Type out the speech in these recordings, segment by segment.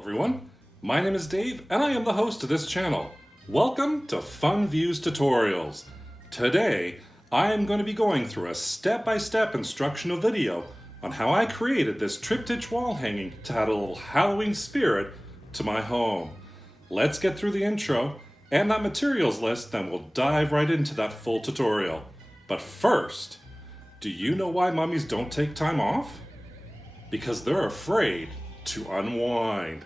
everyone, my name is Dave and I am the host of this channel. Welcome to Fun Views Tutorials. Today I am going to be going through a step-by-step instructional video on how I created this Triptych wall hanging to add a little Halloween spirit to my home. Let's get through the intro and that materials list, then we'll dive right into that full tutorial. But first, do you know why mummies don't take time off? Because they're afraid to unwind.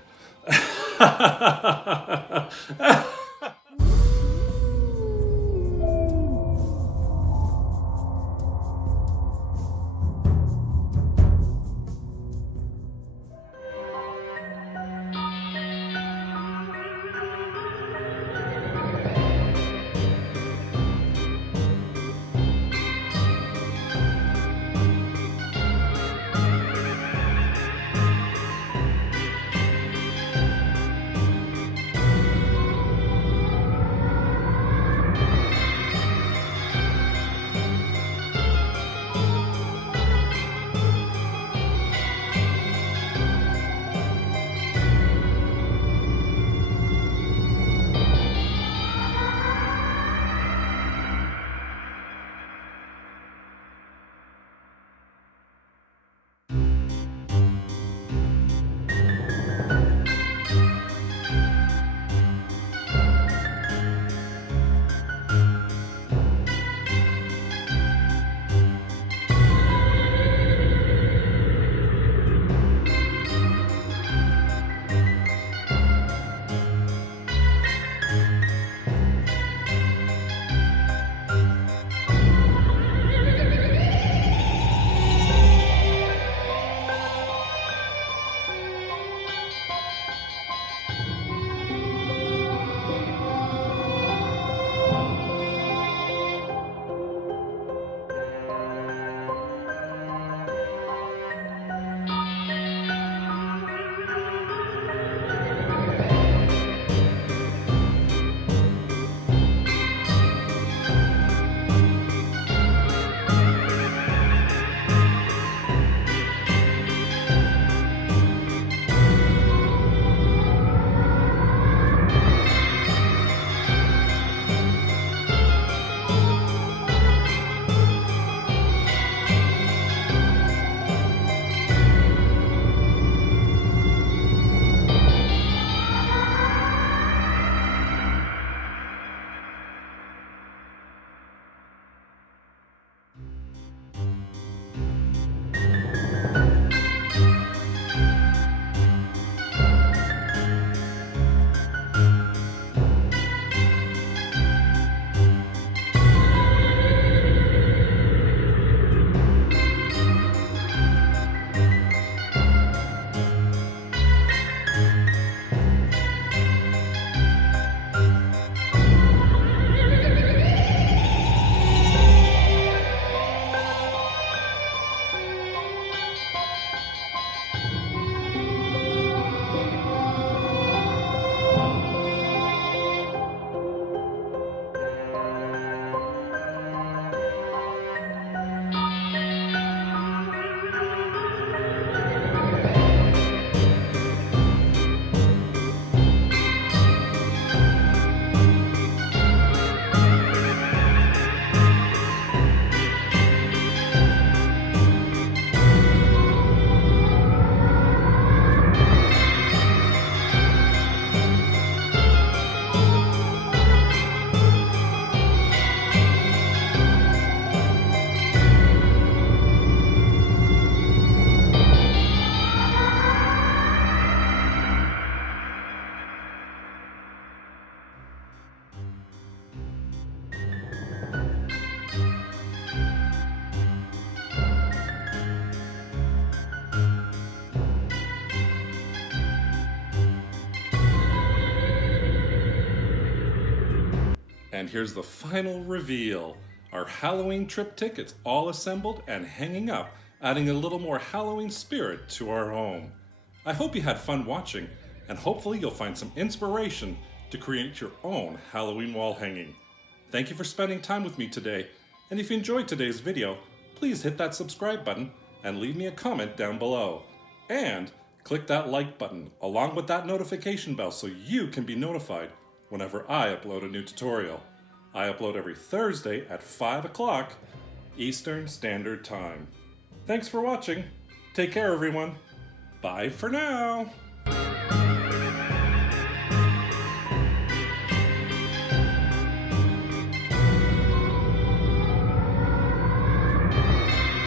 And here's the final reveal. Our Halloween triptych, it's all assembled and hanging up, adding a little more Halloween spirit to our home. I hope you had fun watching, and hopefully you'll find some inspiration to create your own Halloween wall hanging. Thank you for spending time with me today, and if you enjoyed today's video, please hit that subscribe button and leave me a comment down below. And Click that like button along with that notification bell so you can be notified whenever I upload a new tutorial. I upload every Thursday at 5 o'clock Eastern Standard Time. Thanks for watching. Take care, everyone. Bye for now.